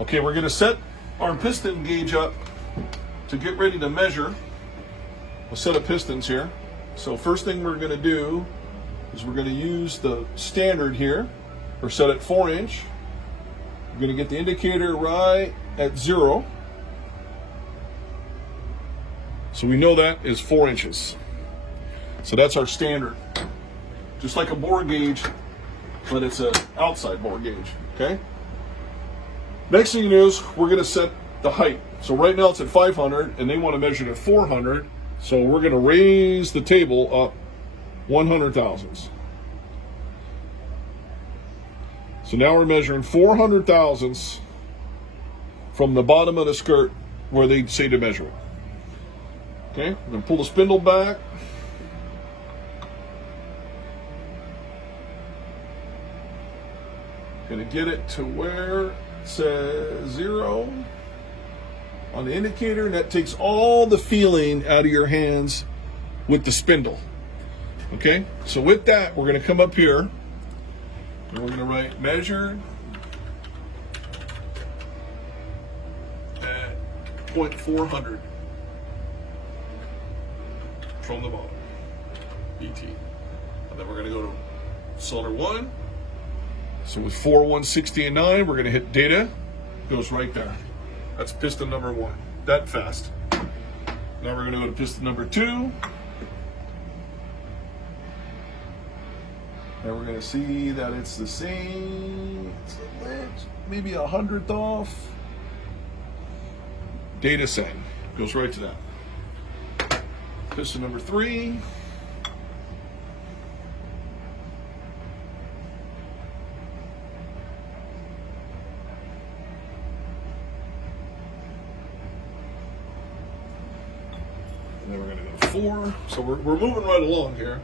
Okay, we're going to set our piston gauge up to get ready to measure a set of pistons here. So first thing we're going to do is we're going to use the standard here. We're set at 4-inch. We're going to get the indicator right at 0. So we know that is 4 inches. So that's our standard. Just like a bore gauge, but it's an outside bore gauge, okay? Next thing is we're going to set the height. So right now it's at 500 and they want to measure it at 400. So we're going to raise the table up 100 thousandths. So now we're measuring 400 thousandths from the bottom of the skirt where they say to measure it. Okay, I'm going to pull the spindle back. Going to get it to where it says 0 on the indicator, and that takes all the feeling out of your hands with the spindle. Okay, so with that, we're going to come up here and we're going to write measured at 0.400 from the bottom, BT. And then we're going to go to cylinder 1. So with 4, 1, 60, and 9, we're going to hit data. Goes right there. That's piston number 1. That fast. Now we're going to go to piston number 2. And we're going to see that it's the same. It's a little, maybe 100th off. Data set. Goes right to that. Piston number 3. And then we're going to go to 4. So we're moving right along here.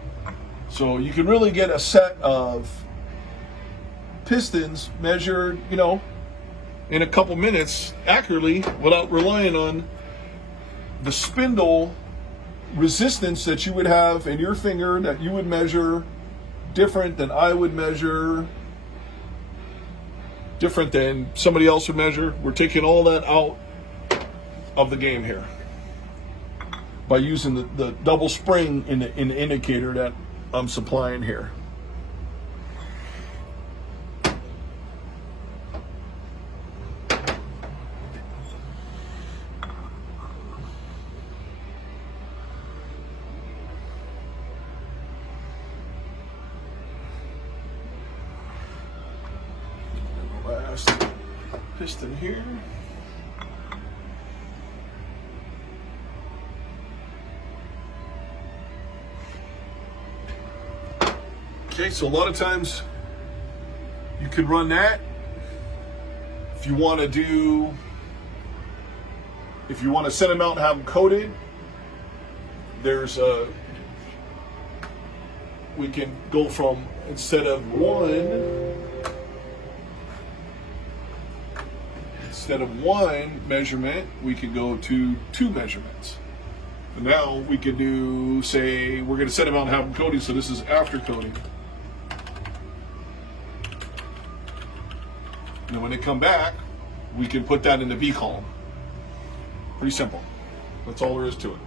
So you can really get a set of pistons measured, you know, in a couple minutes accurately without relying on the spindle resistance that you would have in your finger that you would measure different than I would measure, different than somebody else would measure. We're taking all that out of the game here by using the double spring in the indicator that I'm supplying here. And the last piston here. Okay, so a lot of times you can run that. If you want to send them out and have them coated, we can go from, instead of one measurement, we could go to 2 measurements. And now we could do, say, we're going to send them out and have them coated, so this is after coating. And then when they come back, we can put that in the V column. Pretty simple. That's all there is to it.